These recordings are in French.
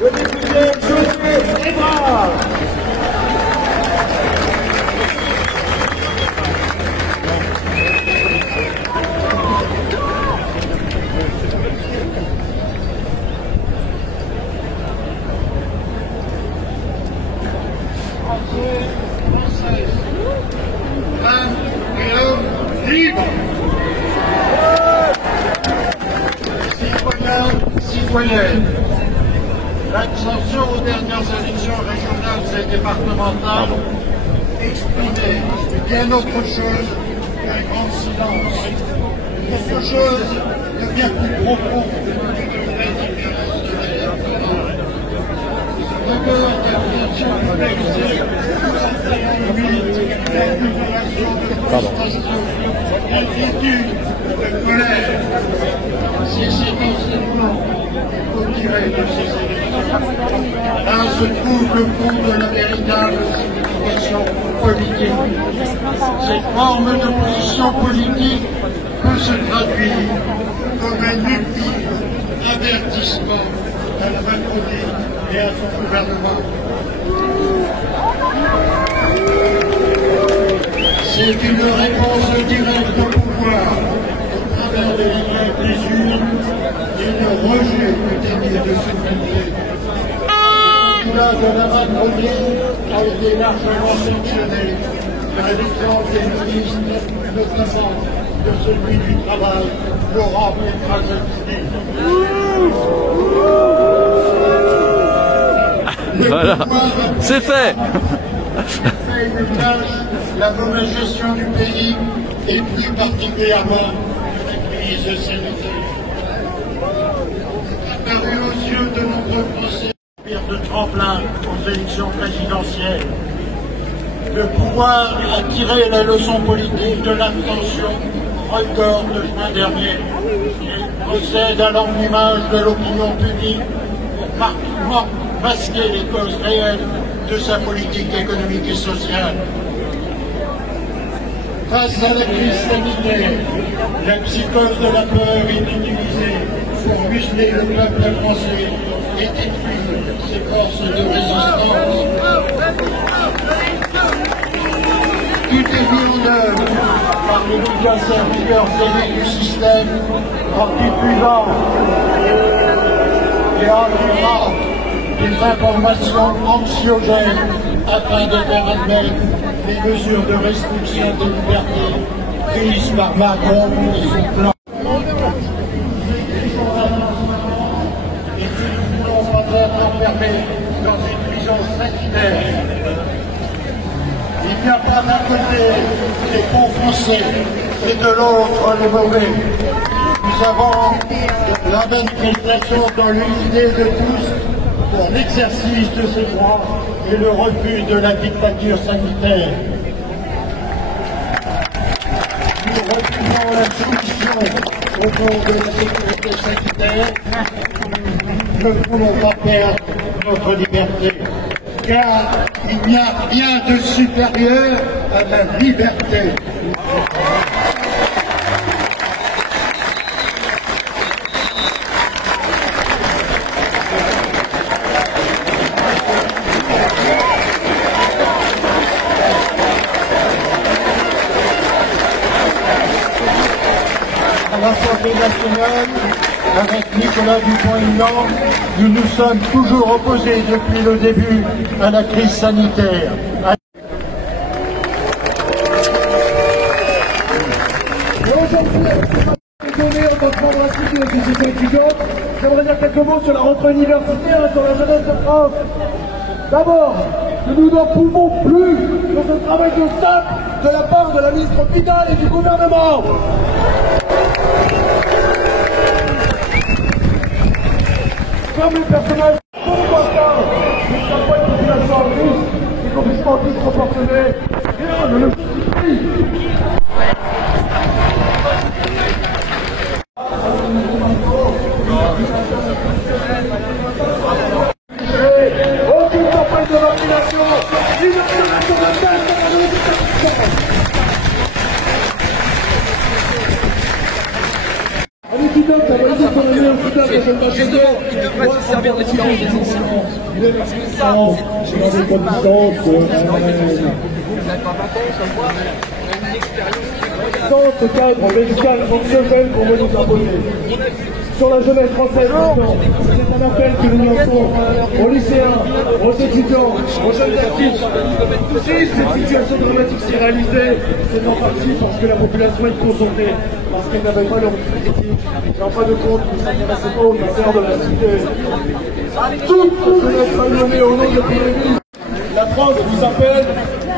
le député José Ebrard. Française, femmes et hommes libres, citoyens, citoyennes. L'abstention aux dernières élections régionales et départementales exprimait bien autre chose qu'un grand silence. Quelque chose de bien plus profond que de vraies différences de l'électorat. Le cœur d'abstention polarisée, d'inquiétude, de colère. C'est cet enseignement qu'il faut tirer de ces élections. Là se trouve le fond de la véritable signification politique. Cette forme d'opposition politique peut se traduire comme un ultime avertissement à la Macronie et à son gouvernement. C'est une réponse directe au pouvoir, au travers de l'élève des urnes et le rejet peut-être de souveraineté. Cela de la Macronie a été largement sanctionné par l'exemple des ministres, notamment de celui du Travail, Laurent Pécresse-Guigny. Voilà, c'est fait. La mauvaise gestion du pays et plus particulièrement la crise sanitaire. Apparu aux yeux de nombreux Français de tremplin aux élections présidentielles. Le pouvoir a tiré la leçon politique de l'abstention record de juin dernier et procède à l'enfumage de l'opinion publique pour masquer les causes réelles de sa politique économique et sociale. Face à la crise sanitaire, la psychose de la peur est utilisée pour museler le peuple français et détruire ses forces de résistance. Tout est mis en œuvre par les médias serviteurs télé du système en diffusant et en livrant des informations anxiogènes afin de faire admettre les mesures de restriction de liberté prises par Macron et son plan. Et si nous ne voulons pas être enfermés dans une prison sanitaire, il n'y a pas d'un côté les bons Français et de l'autre les mauvais. Nous avons la manifestation dans l'unité de tous pour l'exercice de ces droits et le refus de la dictature sanitaire. Nous refusons la soumission au nom de la sécurité sanitaire. Nous ne voulons pas perdre notre liberté, car il n'y a rien de supérieur à la liberté. À l'Assemblée nationale, avec Nicolas Dupont-Aignan, nous nous sommes toujours opposés depuis le début à la crise sanitaire. Et aujourd'hui, donné en tant que membre institué de société étudiante, j'aimerais dire quelques mots sur la rentrée universitaire et sur la jeunesse de France. D'abord, nous n'en pouvons plus de ce travail de sac de la part de la ministre Vidal et du gouvernement. Comme les personnages combattants ne sont pas une population en risque et complètement disproportionnée, rien ne le justifie. Aucune campagne de vaccination, l'inauguration de tests à l'éducation. Un étudiant qui a validé son universitaire de jeune bachelier. Justement, il devrait se servir de dramatique des événements. Il est dans des conditions dans ce cadre médical fonctionnel qu'on veut nous imposer. Sur la jeunesse française, c'est un appel que nous lançons aux lycéens, aux étudiants, aux jeunes actifs. Si cette situation dramatique s'est réalisée, c'est en partie parce que la population est concentrée, parce qu'elle n'avait pas leur critique, n'en pas de compte, ne s'intéressait pas aux affaires de la cité. Toute jeunesse malmenée au nom de l'épidémie. La France vous appelle,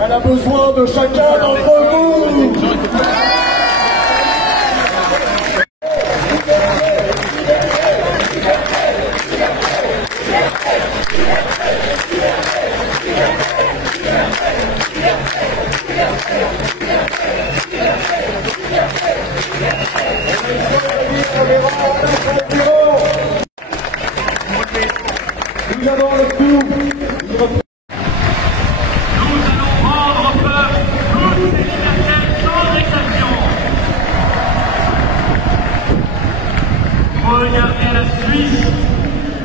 elle a besoin de chacun d'entre vous. Nous avons le coup. Nous allons rendre au peuple toutes les libertés sans exception. Regardez la Suisse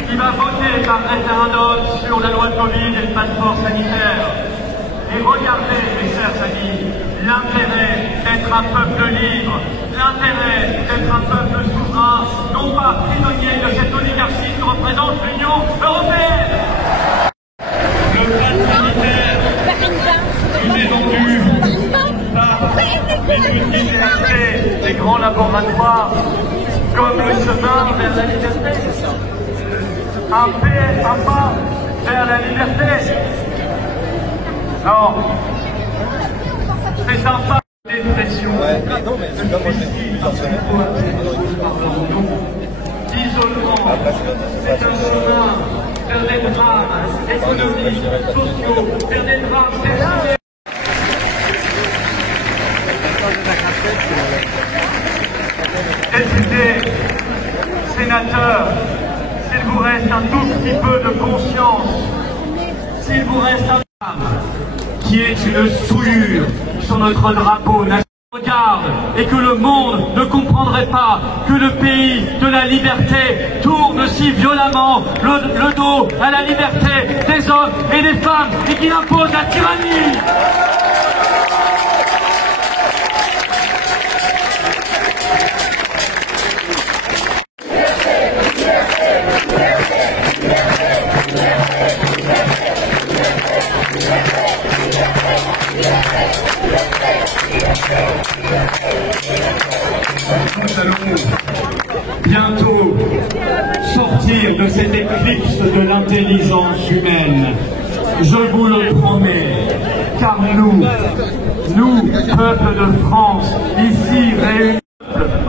qui va voter par référendum sur la loi de Covid et le passeport sanitaire. Et regardez, mes chers amis, l'intérêt d'être un peuple libre, l'intérêt d'être un peuple souverain, non pas prisonnier de cette oligarchie que représente l'Union européenne. Le pass sanitaire nous est vendu par les multinationales des grands laboratoires comme le chemin vers la liberté. Un pas vers la liberté. Non, c'est sympa. Dépression, d'isolement, c'est un chemin vers des drames économiques, sociaux, vers des drames personnels. Députés, sénateurs, s'il vous reste un tout petit peu de conscience, s'il vous reste un qui est une souillure sur notre drapeau national, regarde et que le monde ne comprendrait pas que le pays de la liberté tourne si violemment le dos à la liberté des hommes et des femmes et qu'il impose la tyrannie. Nous allons bientôt sortir de cette éclipse de l'intelligence humaine. Je vous le promets, car nous, peuple de France, ici réunis,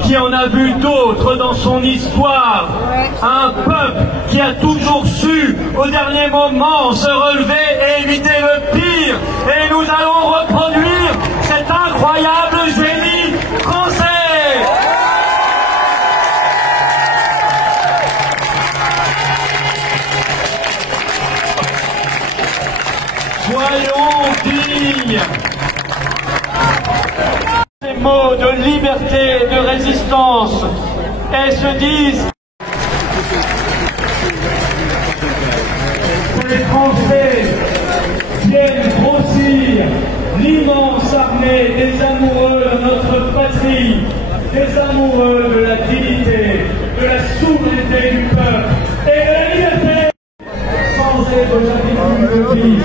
qui en a vu d'autres dans son histoire, un peuple qui a toujours su, au dernier moment, se relever et éviter le pire, et nous allons reproduire cet incroyable génie français. Soyons dignes. Ces mots de liberté et de résistance, elles se disent que les Français viennent grossir l'immense armée des amoureux de notre patrie, des amoureux de la dignité, de la souveraineté du peuple et de la liberté, sans être jamais plus de vie.